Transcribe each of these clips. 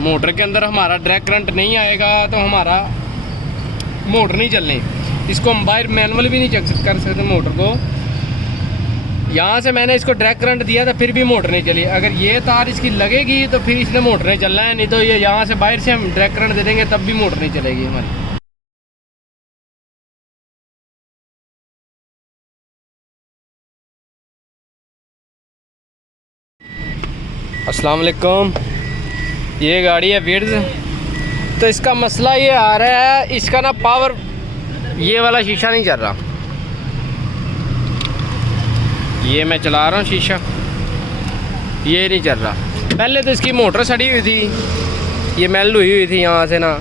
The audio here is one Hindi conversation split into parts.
मोटर के अंदर हमारा डायरेक्ट करंट नहीं आएगा तो हमारा मोटर नहीं चलने। इसको हम बाहर मैनुअल भी नहीं चेक कर सकते मोटर को। यहाँ से मैंने इसको डायरेक्ट करंट दिया था फिर भी मोटर नहीं चली। अगर ये तार इसकी लगेगी तो फिर इसने मोटर नहीं चलना है, नहीं तो ये यहाँ से बाहर से हम डायरेक्ट करंट दे देंगे तब भी मोटर नहीं चलेगी हमारी। अस्सलाम वालेकुम। ये गाड़ी है विड्स। तो इसका मसला ये आ रहा है, इसका ना पावर, ये वाला शीशा नहीं चल रहा। ये मैं चला रहा हूँ शीशा, ये नहीं चल रहा। पहले तो इसकी मोटर सड़ी हुई थी, ये मेल्ट हुई थी यहाँ से ना,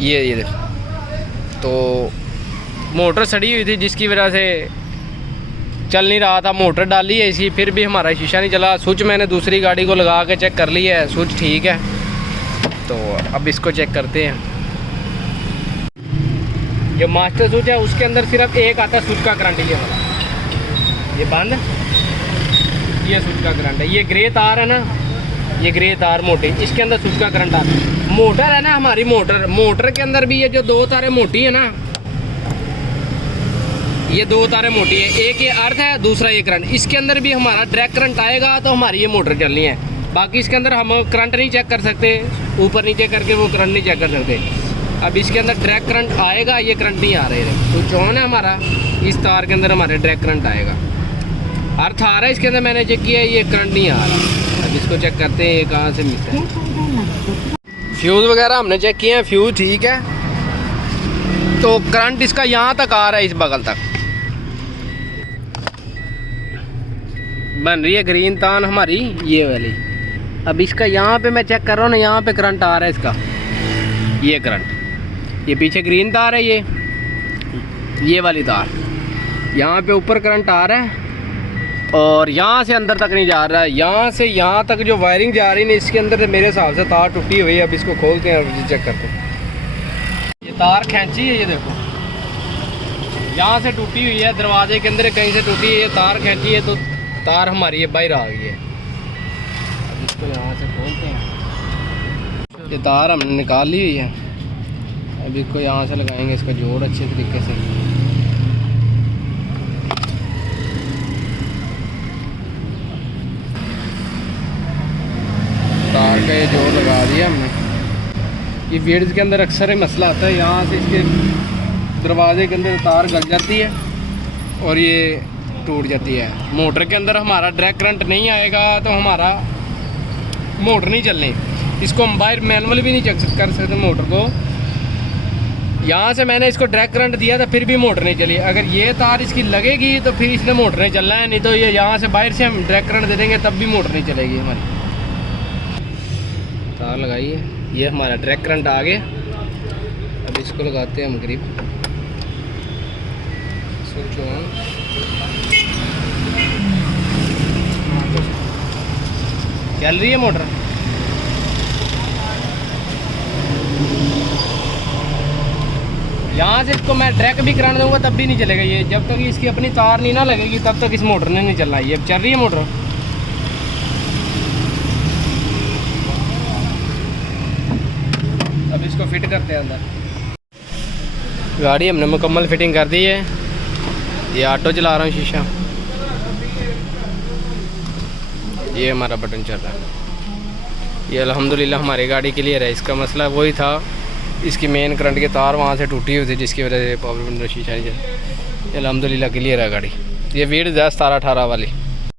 ये तो मोटर सड़ी हुई थी जिसकी वजह से चल नहीं रहा था। मोटर डाली है इसी, फिर भी हमारा शीशा नहीं चला। स्विच मैंने दूसरी गाड़ी को लगा के चेक कर लिया है, स्विच ठीक है। तो अब इसको चेक करते हैं। जो मास्टर स्विच है उसके अंदर सिर्फ एक आता है स्विच का करंट, ये वाला, ये बंद, ये स्विच का करंट है। ये ग्रे तार है ना, ये ग्रे तार मोटी, इसके अंदर स्विच का करंट आता है। मोटर है ना हमारी, मोटर के अंदर भी ये जो दो तारें मोटी है ना, ये दो तारें मोटी है, एक ये अर्थ है, दूसरा ये करंट। इसके अंदर भी हमारा डायरेक्ट करंट आएगा तो हमारी ये मोटर चलनी है। बाकी इसके अंदर हम करंट नहीं चेक कर सकते, ऊपर नीचे करके वो करंट नहीं चेक कर सकते। अब इसके अंदर डायरेक्ट करंट आएगा, ये करंट नहीं आ रहे हैं। स्विच ऑन है हमारा, इस तार के अंदर हमारे डायरेक्ट करंट आएगा। अर्थ आ रहा है इसके अंदर, मैंने चेक किया है, ये करंट नहीं आ रहा। अब इसको चेक करते हैं ये कहाँ से मिलता है। फ्यूज़ वगैरह हमने चेक किए हैं, फ्यूज़ ठीक है। तो करंट इसका यहाँ तक आ रहा है, इस बगल तक बन रही है ग्रीन तान हमारी, ये वाली। अब इसका यहाँ पे मैं चेक कर रहा हूँ ना, यहाँ पे करंट आ रहा है इसका, ये करंट, ये पीछे ग्रीन तार है, ये वाली तार, यहाँ पे ऊपर करंट आ रहा है और यहाँ से अंदर तक नहीं जा रहा है। यहाँ से यहाँ तक जो वायरिंग जा रही है इसके अंदर मेरे हिसाब से तार टूटी हुई है। अब इसको खोलते हैं और चेक करते हैं। ये तार खींची है, ये देखो यहाँ से टूटी हुई है, दरवाजे के अंदर कहीं से टूटी है, ये तार खींची है तो तार हमारी ये बाहर आ गई है। अब इसको यहाँ से खोलते हैं। ये तार हमने निकाल ली हुई है, अब इसको यहाँ से लगाएंगे, इसका जोड़ अच्छे तरीके से। तार का ये जोड़ लगा दिया हमने। ये विड्स के अंदर अक्सर ही मसला आता है, यहाँ से इसके दरवाजे के अंदर तार गल जाती है और ये टूट जाती है। मोटर के अंदर हमारा डायरेक्ट करंट नहीं आएगा तो हमारा मोटर नहीं चलने। इसको हम बाहर मैनुअल भी नहीं चेक कर सकते मोटर को। यहाँ से मैंने इसको डायरेक्ट करंट दिया था फिर भी मोटर नहीं चली। अगर ये तार इसकी लगेगी तो फिर इसने मोटर नहीं चलना है, नहीं तो ये यहाँ से बाहर से हम डायरेक्ट करंट दे देंगे तब भी मोटर नहीं चलेगी हमारी। तार लगाइए, ये हमारा डायरेक्ट करंट आ गया। अब इसको लगाते हैं हम ग्रिप, स्विच ऑन। चल रही है मोटर। यहाँ से इसको मैं ट्रैक भी कराने दूंगा तब भी नहीं चलेगा ये, जब तक इसकी अपनी तार नहीं ना लगेगी तब तक इस मोटर ने नहीं चलना। ये चल रही है मोटर। अब इसको फिट करते हैं अंदर। गाड़ी हमने मुकम्मल फिटिंग कर दी है। ये ऑटो चला रहा हूँ शीशा, ये हमारा बटन चल रहा है। ये अल्हम्दुलिल्लाह हमारी गाड़ी क्लियर है। इसका मसला वही था, इसकी मेन करंट की तार वहाँ से टूटी हुई थी जिसकी वजह से पावर विंडो शीशा नहीं चला। अल्हम्दुलिल्लाह क्लियर है गाड़ी। ये वीड 10 17 18 वाली।